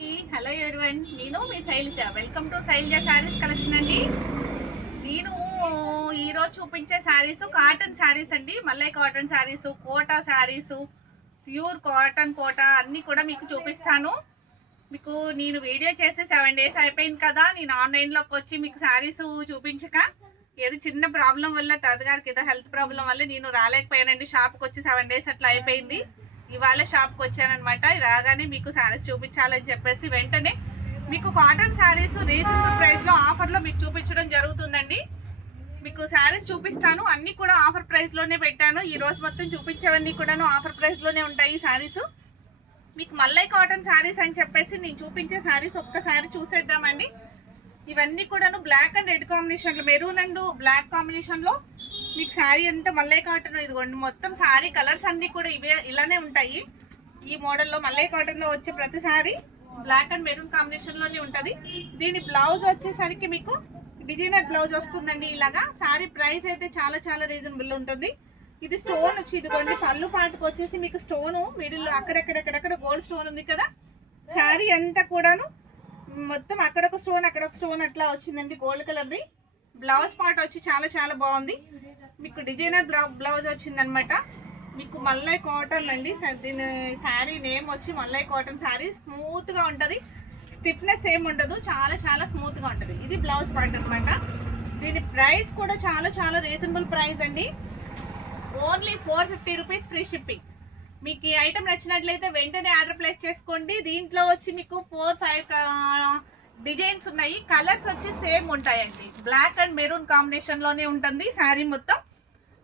Hello everyone, నేను మీ Shailaja. Welcome to Shailaja saris collection అండి. నేను ఈరోజు చూపించే శారీస్ కాటన్ శారీస్ అండి. మల్లై cotton saris, Kota saris, pure cotton Kota అన్నీ కూడా మీకు చూపిస్తాను. మీకు నేను వీడియో చేసి 7 days అయిపోయింది కదా. నేను ఆన్లైన్లోకి వచ్చి మీకు శారీస్ చూపించక ఏదో చిన్న ప్రాబ్లం వల్ల తాతగారికి ఏదో హెల్త్ ప్రాబ్లం వల్ల నేను రాలేకపోయానండి. షాప్కి వచ్చి 7 days అట్లా అయిపోయింది. ఇవాళ షాప్కి వచ్చానమాట. రాగానే మీకు శారీస్ చూపించాలని చెప్పేసి వెంటనే మీకు కాటన్ శారీస్ రీజనబుల్ ప్రైస్లో ఆఫర్లో మీకు చూపించడం జరుగుతుందండి. మీకు శారీస్ చూపిస్తాను, అన్నీ కూడా ఆఫర్ ప్రైస్లోనే పెట్టాను. ఈ రోజు మొత్తం చూపించేవన్నీ కూడాను ఆఫర్ ప్రైస్లోనే ఉంటాయి శారీస్. మీకు మల్లై కాటన్ శారీస్ అని చెప్పేసి నేను చూపించే శారీస్ ఒక్కసారి చూసేద్దామండి. ఇవన్నీ కూడాను బ్లాక్ అండ్ రెడ్ కాంబినేషన్లో, మెరూన్ అండ్ బ్లాక్ కాంబినేషన్లో మీకు శారీ అంతా మల్లై కాటన్. ఇదిగోండి, మొత్తం శారీ కలర్స్ అన్నీ కూడా ఇలానే ఉంటాయి. ఈ మోడల్లో మల్లై కాటన్లో వచ్చే ప్రతి శారీ బ్లాక్ అండ్ మెరూన్ కాంబినేషన్లోనే ఉంటుంది. దీని బ్లౌజ్ వచ్చేసరికి మీకు డిజైనర్ బ్లౌజ్ వస్తుందండి. ఇలాగా శారీ ప్రైస్ అయితే చాలా చాలా రీజనబుల్ ఉంటుంది. ఇది స్టోన్ వచ్చి ఇదిగోండి, పళ్ళు పాటుకు వచ్చేసి మీకు స్టోను మిడిల్ అక్కడెక్కడెక్కడెక్కడ గోల్డ్ స్టోన్ ఉంది కదా. శారీ అంతా కూడాను మొత్తం అక్కడొక స్టోన్ అక్కడొక స్టోన్ అట్లా వచ్చిందండి, గోల్డ్ కలర్ది. బ్లౌజ్ పార్ట్ వచ్చి చాలా చాలా బాగుంది. మీకు డిజైనర్ బ్లౌజ్ వచ్చిందనమాట. మీకు మల్లై కాటన్ అండి. దీని శారీ నేమ్ వచ్చి మల్లై కాటన్ శారీ. స్మూత్గా ఉంటుంది, స్టిఫ్నెస్ ఏమి ఉండదు, చాలా చాలా స్మూత్గా ఉంటుంది. ఇది బ్లౌజ్ పార్ట్ అనమాట. దీని ప్రైస్ కూడా చాలా చాలా రీజనబుల్ ప్రైస్ అండి. Only 450 rupees free shipping. మీకు ఈ ఐటమ్ నచ్చినట్లయితే వెంటనే ఆర్డర్ ప్లేస్ చేసుకోండి. దీంట్లో వచ్చి మీకు 4-5 డిజైన్స్ ఉన్నాయి. కలర్స్ వచ్చి సేమ్ ఉంటాయండి. బ్లాక్ అండ్ మెరూన్ కాంబినేషన్లోనే ఉంటుంది శారీ మొత్తం.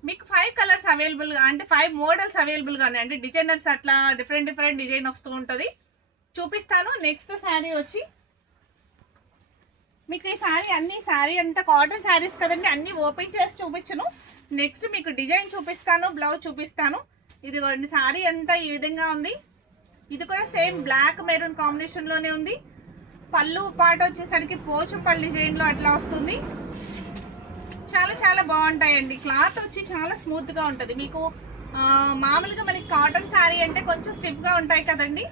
మీకు 5 కలర్స్ అవైలబుల్గా, అంటే 5 మోడల్స్ అవైలబుల్గానే అండి. డిజైనర్స్ అట్లా డిఫరెంట్ డిఫరెంట్ డిజైన్ వస్తూ ఉంటుంది. చూపిస్తాను. నెక్స్ట్ శారీ వచ్చి మీకు ఈ శారీ అంతా కాటన్ శారీస్ కదండి, అన్నీ ఓపెన్ చేసి చూపించను. నెక్స్ట్ మీకు డిజైన్ చూపిస్తాను, బ్లౌజ్ చూపిస్తాను. ఇదిగోండి, శారీ అంతా ఈ విధంగా ఉంది. ఇది కూడా సేమ్ బ్లాక్ మెరూన్ కాంబినేషన్లోనే ఉంది. పళ్ళు పాట వచ్చేసరికి పోచంపల్లి డిజైన్లో అట్లా వస్తుంది. చాలా చాలా బాగుంటాయండి. క్లాత్ వచ్చి చాలా స్మూత్గా ఉంటుంది. మీకు మామూలుగా మనకి కాటన్ శారీ అంటే కొంచెం స్టిఫ్గా ఉంటాయి కదండి,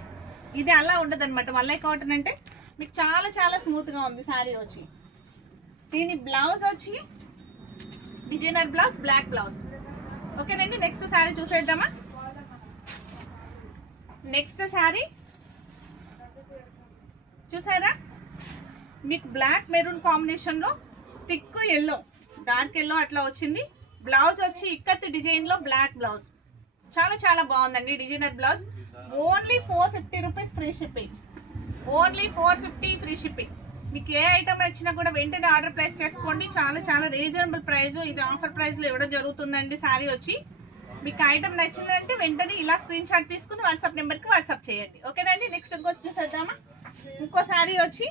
ఇది అలా ఉండదు అనమాట. మల్లై కాటన్ అంటే మీకు చాలా చాలా స్మూత్గా ఉంది శారీ వచ్చి. దీని బ్లౌజ్ వచ్చి డిజైనర్ బ్లౌజ్, బ్లాక్ బ్లౌజ్. ఓకేనండి, నెక్స్ట్ శారీ చూసేద్దామా. నెక్స్ట్ శారీ చూసారా, మీకు బ్లాక్ మెరూన్ కాంబినేషన్లో థిక్ ఎల్లో, డార్క్ ఎల్లో అట్లా వచ్చింది. బ్లౌజ్ వచ్చి ఇక్కత్ డిజైన్లో బ్లాక్ బ్లౌజ్. చాలా చాలా బాగుందండి designer blouse. Only 450 rupees free shipping. Only 450 free shipping. మీకు ఏ ఐటమ్ వచ్చినా కూడా వెంటనే ఆర్డర్ ప్లేస్ చేసుకోండి. చాలా చాలా రీజనబుల్ ప్రైస్. ఇది ఆఫర్ ప్రైస్లో ఇవ్వడం జరుగుతుందండి. శారీ వచ్చి మీకు ఐటమ్ నచ్చిందంటే వెంటనే ఇలా స్క్రీన్ షాట్ తీసుకుని వాట్సాప్ నెంబర్కి వాట్సాప్ చేయండి. ఓకేనండి, నెక్స్ట్ ఇంకొచ్చి చూసేద్దామా. ఇంకో శారీ వచ్చి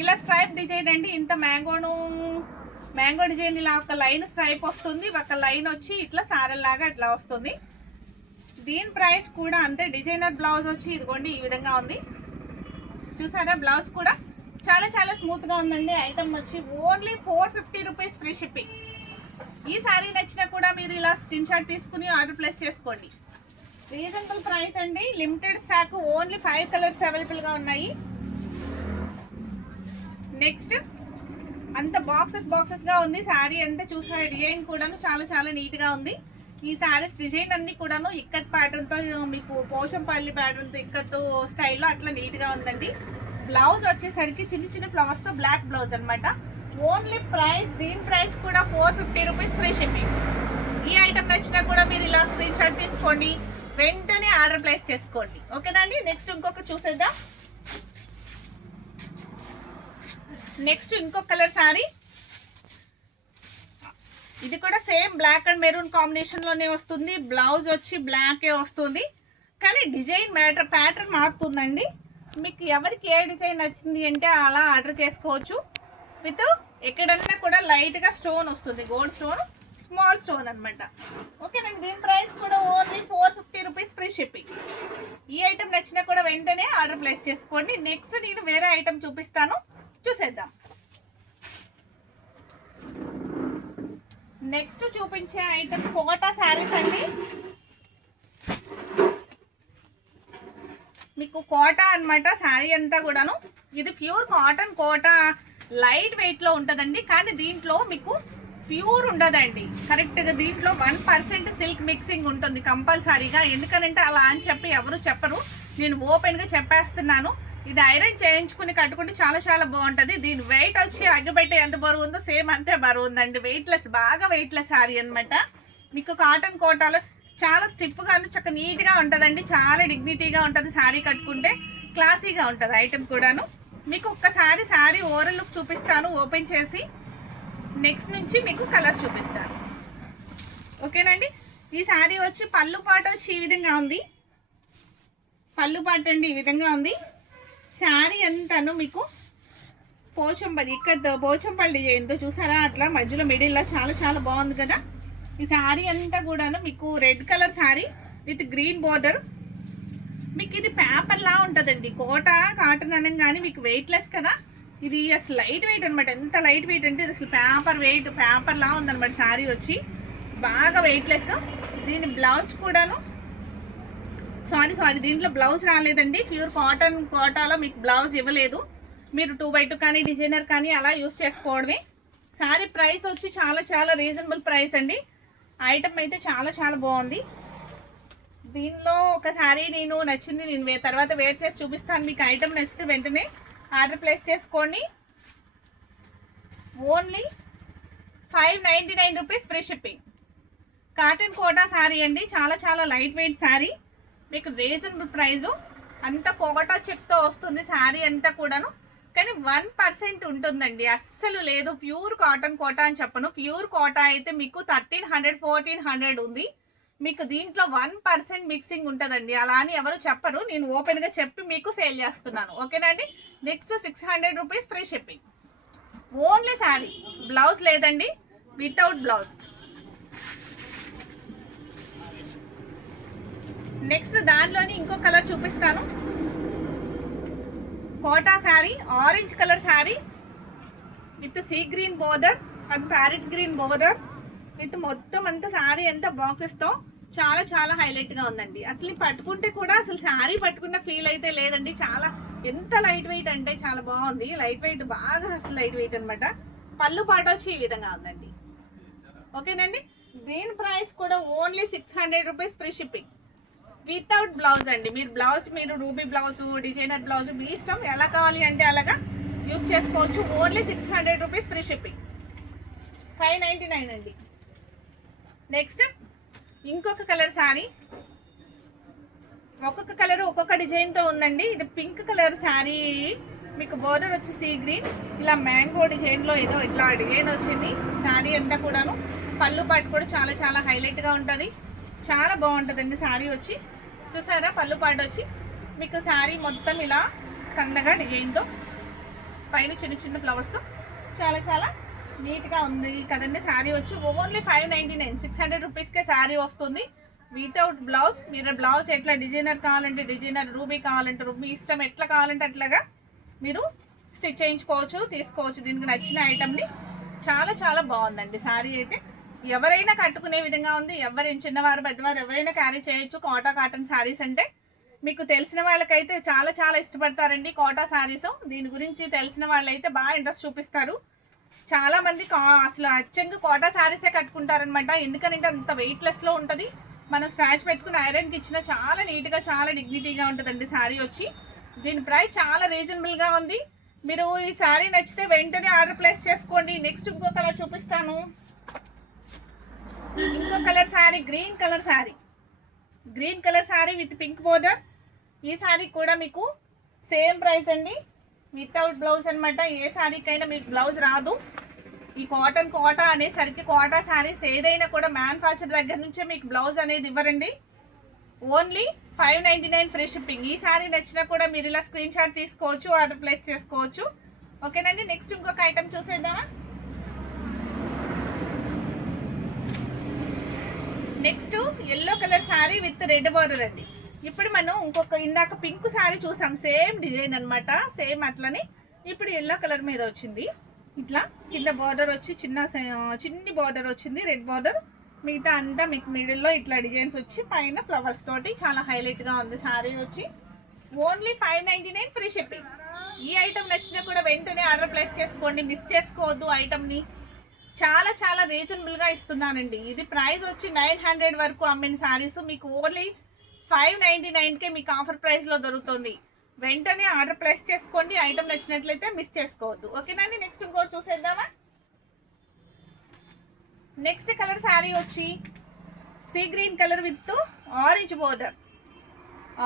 ఇలా స్ట్రైప్ డిజైన్ అండి. ఇంత మ్యాంగో డిజైన్, ఇలా ఒక లైన్ స్ట్రైప్ వస్తుంది, ఒక లైన్ వచ్చి ఇట్లా సారల్లాగా అట్లా వస్తుంది. దీని ప్రైస్ కూడా అంతే. డిజైనర్ బ్లౌజ్ వచ్చి ఇదిగోండి ఈ విధంగా ఉంది. చూసారా, బ్లౌజ్ కూడా చాలా చాలా స్మూత్గా ఉందండి. ఐటమ్ వచ్చి ఓన్లీ 450 రూపీస్ ఫ్రీ షిప్పింగ్. ఈ శారీ నచ్చినా కూడా మీరు ఇలా స్క్రీన్ షాట్ తీసుకుని ఆర్డర్ ప్లేస్ చేసుకోండి. రీజనబుల్ ప్రైస్ అండి. Limited stock. ఓన్లీ 5 కలర్స్ అవైలబుల్గా ఉన్నాయి. నెక్స్ట్ అంత బాక్సెస్గా ఉంది శారీ అంతా. చూసే డిజైన్ కూడాను చాలా చాలా నీట్గా ఉంది. ఈ శారీస్ డిజైన్ అన్ని కూడాను ఇక్కత్ ప్యాటర్న్తో, మీకు పోచంపల్లి ప్యాటర్న్తో ఇక్కత్ స్టైల్లో అట్లా నీట్గా ఉందండి. బ్లౌజ్ వచ్చేసరికి చిన్న చిన్న ఫ్లవర్స్తో బ్లాక్ బ్లౌజ్ అనమాట. ఓన్లీ ప్రైస్, దీని ప్రైస్ కూడా 450 రూపీస్ ఫ్రీ షిప్పింగ్. ఈ ఐటమ్ నచ్చినా కూడా మీరు ఇలా స్క్రీన్ షాట్ తీసుకోండి, వెంటనే ఆర్డర్ ప్లేస్ చేసుకోండి. ఓకేనండి, నెక్స్ట్ ఇంకొక చూసేద్దాం. నెక్స్ట్ ఇంకొక కలర్ శారీ. ఇది కూడా సేమ్ బ్లాక్ అండ్ మెరూన్ కాంబినేషన్లోనే వస్తుంది. బ్లౌజ్ వచ్చి బ్లాకే వస్తుంది, కానీ డిజైన్ ప్యాటర్న్ మారుతుందండి. మీకు ఎవరికి ఏ డిజైన్ నచ్చింది అంటే అలా ఆర్డర్ చేసుకోవచ్చు. విత్ ఎక్కడన్నా కూడా లైట్గా స్టోన్ వస్తుంది, గోల్డ్ స్టోన్, స్మాల్ స్టోన్ అనమాట. ఓకేనండి, దీని ప్రైస్ కూడా ఓన్లీ 450 రూపీస్ ఫ్రీ షిప్పింగ్. ఈ ఐటమ్ నచ్చినా కూడా వెంటనే ఆర్డర్ ప్లేస్ చేసుకోండి. నెక్స్ట్ నేను వేరే ఐటమ్ చూపిస్తాను, చూసేద్దాం. నెక్స్ట్ చూపించే ఐటమ్ కోటా శారీస్ అండి. మీకు కోటా అన్నమాట శారీ అంతా కూడాను. ఇది pure cotton Kota, light weight లో ఉంటుందండి. కానీ దీంట్లో మీకు ప్యూర్ ఉండదండి. కరెక్ట్గా దీంట్లో 1% సిల్క్ మిక్సింగ్ ఉంటుంది కంపల్సరీగా. ఎందుకనంటే అలా అని చెప్పి ఎవరు చెప్పరు, నేను ఓపెన్గా చెప్పేస్తున్నాను. ఇది ఐరన్ చేయించుకుని కట్టుకుంటే చాలా చాలా బాగుంటుంది. దీని వెయిట్ వచ్చి అగ్గిపెట్టే ఎంత బరువు ఉందో సేమ్ అంతే బరువు ఉందండి. వెయిట్లెస్, బాగా వెయిట్లెస్ శారీ అనమాట. మీకు కాటన్ కోటాలో చాలా స్టిఫ్గా చక్కగా నీట్గా ఉంటుందండి. చాలా డిగ్నిటీగా ఉంటుంది శారీ కట్టుకుంటే, క్లాసీగా ఉంటుంది ఐటెం కూడాను. మీకు ఒక్కసారి శారీ ఓవరాల్ లుక్ చూపిస్తాను ఓపెన్ చేసి. నెక్స్ట్ నుంచి మీకు కలర్స్ చూపిస్తాను. ఓకేనండి. ఈ శారీ వచ్చి పళ్ళు పాట వచ్చి ఈ విధంగా ఉంది. పళ్ళు పాట అండి ఈ విధంగా ఉంది. శారీ అంతాను మీకు పోచంపల్లి, ఇక్కడ పోచంపల్లి డిజైన్తో చూసారా, అట్లా మధ్యలో మిడిల్లో చాలా చాలా బాగుంది కదా. ఈ శారీ అంతా కూడాను మీకు red colour sari with green border. మీకు ఇది పేపర్ లా ఉంటుందండి. కోటా కాటన్ అనగానే మీకు వెయిట్లెస్ కదా, ఇది అసలు లైట్ వెయిట్ అనమాట. ఎంత లైట్ వెయిట్ అంటే ఇది అసలు పేపర్ వెయిట్, పేపర్ లా ఉందన్నమాట శారీ వచ్చి, బాగా వెయిట్లెస్. దీని బ్లౌజ్ కూడాను సారీ దీంట్లో బ్లౌజ్ రాలేదండి. ప్యూర్ కాటన్ కోటాలో మీకు బ్లౌజ్ ఇవ్వలేదు. మీరు 2x2 కానీ డిజైనర్ కానీ అలా యూస్ చేసుకోవడమే. శారీ ప్రైస్ వచ్చి చాలా చాలా రీజనబుల్ ప్రైస్ అండి. ఐటమ్ అయితే చాలా చాలా బాగుంది. దీనిలో ఒక శారీ నేను నచ్చింది, నేను తర్వాత వేర్ చేసి చూపిస్తాను. మీకు ఐటమ్ నచ్చితే వెంటనే ఆర్డర్ ప్లేస్ చేసుకోండి. Only 599 rupees free shipping. Cotton Kota sari అండి, చాలా చాలా లైట్ వెయిట్ శారీ. మీకు రీజనబుల్ ప్రైజు. అంత కోటా చెక్తో వస్తుంది శారీ అంతా కూడాను. కానీ 1% ఉంటుందండి, అస్సలు లేదు. ప్యూర్ కాటన్ కోటా అని చెప్పను. ప్యూర్ కోటా అయితే మీకు 1300 1400 ఉంది. మీకు దీంట్లో 1% మిక్సింగ్ ఉంటుందండి. అలా అని ఎవరు చెప్పరు, నేను ఓపెన్గా చెప్పి మీకు సేల్ చేస్తున్నాను. ఓకేనండి. Next 600 rupees free shipping. Only sari, blouse లేదండి, వితౌట్ బ్లౌజ్. నెక్స్ట్ దానిలోని ఇంకో కలర్ చూపిస్తాను. Kota sari, orange colour sari with sea green border and parrot green border with మొత్తం అంతా శారీ అంతా బాక్సెస్తో చాలా చాలా హైలైట్గా ఉందండి. అసలు పట్టుకుంటే కూడా అసలు శారీ పట్టుకున్న ఫీల్ అయితే లేదండి. చాలా ఎంత లైట్ వెయిట్ అంటే చాలా బాగుంది. లైట్ వెయిట్, బాగా అసలు లైట్ వెయిట్ అనమాట. పళ్ళు పాట వచ్చి ఈ విధంగా ఉందండి. ఓకేనండి. దీని ప్రైస్ కూడా only 600 rupees free shipping without blouse అండి. మీరు బ్లౌజ్, మీరు రూబీ బ్లౌజ్, డిజైనర్ బ్లౌజ్ మీ ఇష్టం, ఎలా కావాలి అంటే అలాగా యూస్ చేసుకోవచ్చు. Only 600 rupees free shipping. 599 అండి. నెక్స్ట్ ఇంకొక కలర్ శారీ, ఒక్కొక్క కలర్ ఒక్కొక్క డిజైన్తో ఉందండి. ఇది పింక్ కలర్ శారీ, మీకు బోర్డర్ వచ్చి సీ గ్రీన్, ఇలా మ్యాంగో డిజైన్లో ఏదో ఇట్లా డిజైన్ వచ్చింది శారీ అంతా కూడాను. పళ్ళు పాటు కూడా చాలా చాలా హైలైట్గా ఉంటుంది, చాలా బాగుంటుందండి శారీ వచ్చి. చూసారా, పళ్ళు పాటు వచ్చి మీకు శారీ మొత్తం ఇలా సన్నగా డిజైన్తో, పైన చిన్న చిన్న ఫ్లవర్స్తో చాలా చాలా నీట్గా ఉంది కదండి. శారీ వచ్చి ఓన్లీ 599, 600 రూపీస్కే శారీ వస్తుంది వితౌట్ బ్లౌజ్. మీరు బ్లౌజ్ ఎట్లా డిజైనర్ కావాలంటే డిజైనర్, రూబీ కావాలంటే రూబీ, ఇష్టం ఎట్లా కావాలంటే అట్లాగా మీరు స్టిచ్ చేయించుకోవచ్చు, తీసుకోవచ్చు. దీనికి నచ్చిన ఐటమ్ని. చాలా చాలా బాగుందండి శారీ అయితే. ఎవరైనా కట్టుకునే విధంగా ఉంది. ఎవరైనా చిన్నవారు పెద్దవారు ఎవరైనా క్యారీ చేయొచ్చు. కోటా కాటన్ శారీస్ అంటే మీకు తెలిసిన వాళ్ళకైతే చాలా చాలా ఇష్టపడతారండి కోటా శారీస్. దీని గురించి తెలిసిన వాళ్ళైతే బాగా ఇంట్రెస్ట్ చూపిస్తారు. చాలా మంది అసలు అచ్చంగా కోటా శారీసే కట్టుకుంటారనమాట. ఎందుకంటే అంత వెయిట్లెస్లో ఉంటుంది. మనం స్టాచ్ పెట్టుకుని ఐరన్కి ఇచ్చిన చాలా నీట్గా, చాలా డిగ్నిటీగా ఉంటుందండి శారీ వచ్చి. దీని ప్రైస్ చాలా రీజనబుల్గా ఉంది. మీరు ఈ శారీ నచ్చితే వెంటనే ఆర్డర్ ప్లేస్ చేసుకోండి. నెక్స్ట్ ఇంకో కలర్ చూపిస్తాను. ఇంకో colour sari, green colour sari, green colour sari with pink border. ఈ శారీ కూడా మీకు సేమ్ ప్రైస్ అండి, వితౌట్ బ్లౌజ్ అనమాట. ఏ శారీకైనా మీకు బ్లౌజ్ రాదు. ఈ కాటన్ కోటా అనేసరికి కోటా శారీస్ ఏదైనా కూడా మ్యానుఫ్యాక్చర్ దగ్గర నుంచే మీకు బ్లౌజ్ అనేది ఇవ్వరండి. Only 599 free shipping. ఈ శారీ నచ్చినా కూడా మీరు ఇలా స్క్రీన్ షాట్ తీసుకోవచ్చు, ఆర్డర్ ప్లేస్ చేసుకోవచ్చు. ఓకేనండి. నెక్స్ట్ ఇంకొక ఐటమ్ చూసేద్దామా. Next yellow colour sari with red border అండి. ఇప్పుడు మనం ఇంకొక ఇందాక పింక్ శారీ చూసాం, సేమ్ డిజైన్ అనమాట, సేమ్ అట్లని. ఇప్పుడు ఎల్లో కలర్ మీద వచ్చింది. ఇట్లా కింద బార్డర్ వచ్చి చిన్ని బార్డర్ వచ్చింది, రెడ్ బార్డర్. మిగతా అంతా మీకు మిడిల్లో ఇట్లా డిజైన్స్ వచ్చి పైన ఫ్లవర్స్ తోటి చాలా హైలైట్గా ఉంది శారీ వచ్చి. Only 599 free shipping. ఈ ఐటమ్ నచ్చినా కూడా వెంటనే ఆర్డర్ ప్లేస్ చేసుకోండి, మిస్ చేసుకోవద్దు ఐటమ్ని. చాలా చాలా రీజనబుల్గా ఇస్తున్నానండి. ఇది ప్రైస్ వచ్చి 900 వరకు అమ్మిన శారీస్ మీకు ఓన్లీ 599కే మీకు ఆఫర్ ప్రైస్లో దొరుకుతుంది. వెంటనే ఆర్డర్ ప్లేస్ చేసుకోండి, ఐటమ్ నచ్చినట్లయితే మిస్ చేసుకోవద్దు. ఓకేనండి, నెక్స్ట్ ఇంకోటి చూసేద్దామా. నెక్స్ట్ కలర్ శారీ వచ్చి sea green colour with orange border.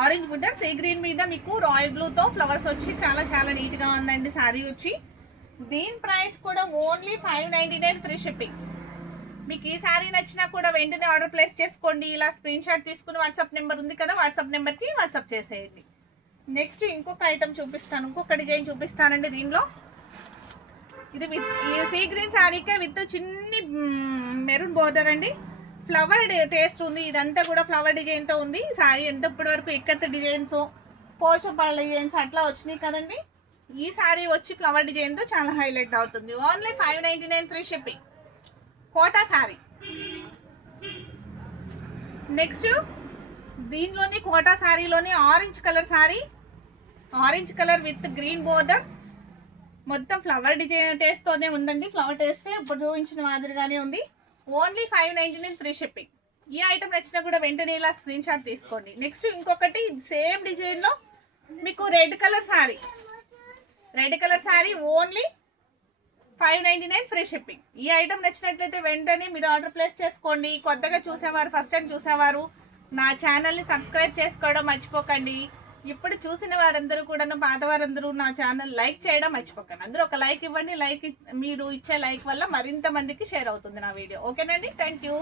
Orange border sea green మీద మీకు రాయల్ బ్లూతో ఫ్లవర్స్ వచ్చి చాలా చాలా నీట్గా ఉందండి శారీ వచ్చి. దీని ప్రైస్ కూడా ఓన్లీ 599 ఫ్రీ షిప్పింగ్. మీకు ఈ శారీ నచ్చినా కూడా వెంటనే ఆర్డర్ ప్లేస్ చేసుకోండి. ఇలా స్క్రీన్ షాట్ తీసుకుని వాట్సాప్ నెంబర్ ఉంది కదా, వాట్సాప్ నెంబర్కి వాట్సాప్ చేసేయండి. నెక్స్ట్ ఇంకొక ఐటమ్ చూపిస్తాను, ఇంకొక డిజైన్ చూపిస్తానండి. దీనిలో ఇది విత్ ఈ సీ గ్రీన్ శారీకే విత్ చిన్ని మెరూన్ బోర్డర్ అండి. ఫ్లవర్ టేస్ట్ ఉంది, ఇదంతా కూడా ఫ్లవర్ డిజైన్తో ఉంది. శారీ ఎంత ఇప్పటి వరకు ఎక్కత డిజైన్స్, పోచంపళ్ళ డిజైన్స్ అట్లా వచ్చినాయి కదండి. ఈ శారీ వచ్చి ఫ్లవర్ డిజైన్తో చాలా హైలైట్ అవుతుంది. Only 599 free shipping. Kota sari. Next దీనిలోని కోటా శారీలోని orange colour sari, orange colour with green border. మొత్తం ఫ్లవర్ డిజైన్ టేస్ట్తోనే ఉందండి. ఫ్లవర్ టేస్ట్ ఇప్పుడు చూపించిన మాదిరిగానే ఉంది. Only 599 free shipping. ఈ ఐటమ్ నచ్చినా కూడా వెంటనే ఇలా స్క్రీన్ షాట్ తీసుకోండి. నెక్స్ట్ ఇంకొకటి సేమ్ డిజైన్లో మీకు red colour sari, red colour sari only 599 free shipping. ఈ ఐటమ్ నచ్చినట్లయితే వెంటనే మీరు ఆర్డర్ ప్లేస్ చేసుకోండి. కొత్తగా చూసేవారు, ఫస్ట్ టైం చూసేవారు నా ఛానల్ని సబ్స్క్రైబ్ చేసుకోవడం మర్చిపోకండి. ఇప్పుడు చూసిన వారందరూ కూడా, పాత వారందరూ నా ఛానల్ లైక్ చేయడం మర్చిపోకండి. అందరూ ఒక లైక్ ఇవ్వండి. మీరు ఇచ్చే లైక్ వల్ల మరింత మందికి షేర్ అవుతుంది నా వీడియో. ఓకేనండి, థ్యాంక్ యూ.